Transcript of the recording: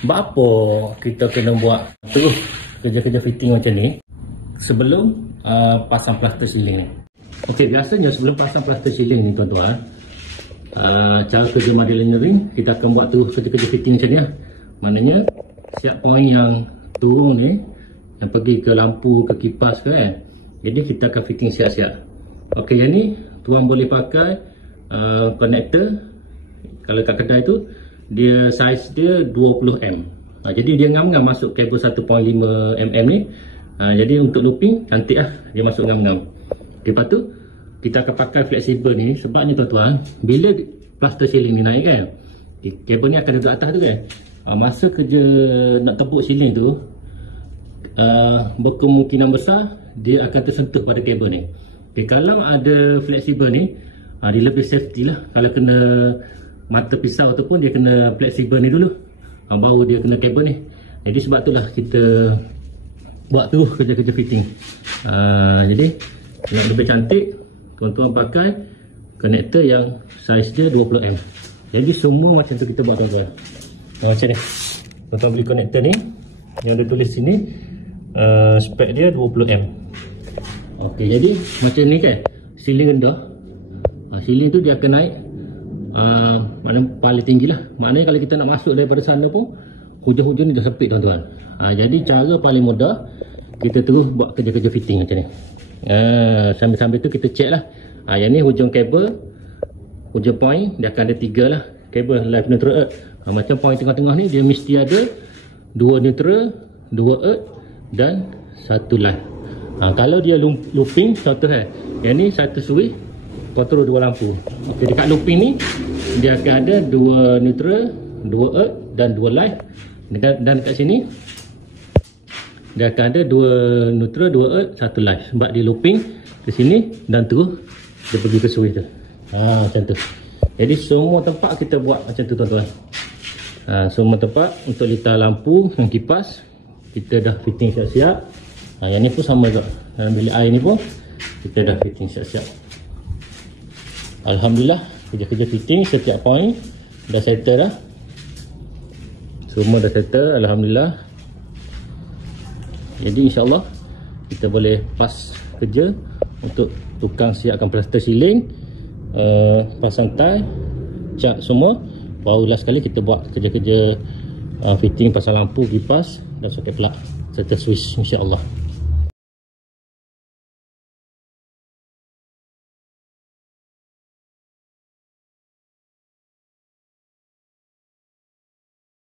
Sebab apa kita kena buat terus kerja-kerja fitting macam ni sebelum pasang plaster ceiling ni. Okey, biasanya sebelum pasang plaster ceiling ni tuan-tuan, cara kerja modeling ring kita akan buat terus kerja-kerja fitting macam ni lah. Maknanya siap point yang turun ni, yang pergi ke lampu, ke kipas ke kan, jadi kita akan fitting siap-siap. Okey, yang ni tuan boleh pakai connector. Kalau kat kedai tu dia saiz dia 20mm. Jadi dia ngam-ngam masuk kabel 1.5mm ni. Jadi untuk looping cantik lah, dia masuk ngam-ngam. Okay, lepas tu kita akan pakai fleksibel ni. Sebabnya tuan-tuan, bila plaster ceiling ni naik kan, kabel ni akan duduk atas tu kan. Masa kerja nak tepuk ceiling tu, berkemungkinan besar dia akan tersentuh pada kabel ni. Okay, kalau ada fleksibel ni, dia lebih safety lah. Kalau kena mata pisau tu pun dia kena fleksibel ni dulu, baru dia kena kabel ni. Jadi sebab itulah kita buat tu kerja-kerja fitting. Jadi nak lebih cantik, tuan-tuan pakai konektor yang saiz dia 20mm. Jadi semua macam tu kita buat tuan-tuan. Macam ni, tuan-tuan beli konektor ni yang dia tulis sini, spek dia 20mm. Okey, jadi macam ni kan, ceiling rendah, ceiling tu dia akan naik maknanya paling tinggi lah. Maknanya kalau kita nak masuk daripada sana pun hujung-hujung ni dah sempit tuan-tuan. Jadi cara paling mudah, kita terus buat kerja-kerja fitting macam ni. Sambil-sambil tu kita check lah. Yang ni hujung kabel, hujung point dia akan ada 3 lah kabel live neutral earth. Macam point tengah-tengah ni dia mesti ada 2 neutral, 2 earth dan 1 live. Kalau dia looping contoh yang ni 1 switch, control 2 lampu. Okey, dekat looping ni dia akan ada 2 neutral, 2 earth dan 2 live. Dan dekat sini dia akan ada 2 neutral, 2 earth, 1 live. Sebab dia looping ke sini dan terus dia pergi ke switch tu. Macam tu. Jadi semua tempat kita buat macam tu tuan-tuan. Semua tempat untuk litar lampu dan kipas kita dah fitting siap-siap. Yang ni pun sama juga. Dalam bilik air ni pun kita dah fitting siap-siap. Alhamdulillah, kerja-kerja fitting setiap point dah settle dah. Semua dah settle, alhamdulillah. Jadi insyaAllah kita boleh pas kerja untuk tukang siapkan plaster ceiling, pasang tile, cat semua. Baru last sekali kita buat kerja-kerja fitting pasang lampu, kipas dan soket plug serta switch, insyaAllah.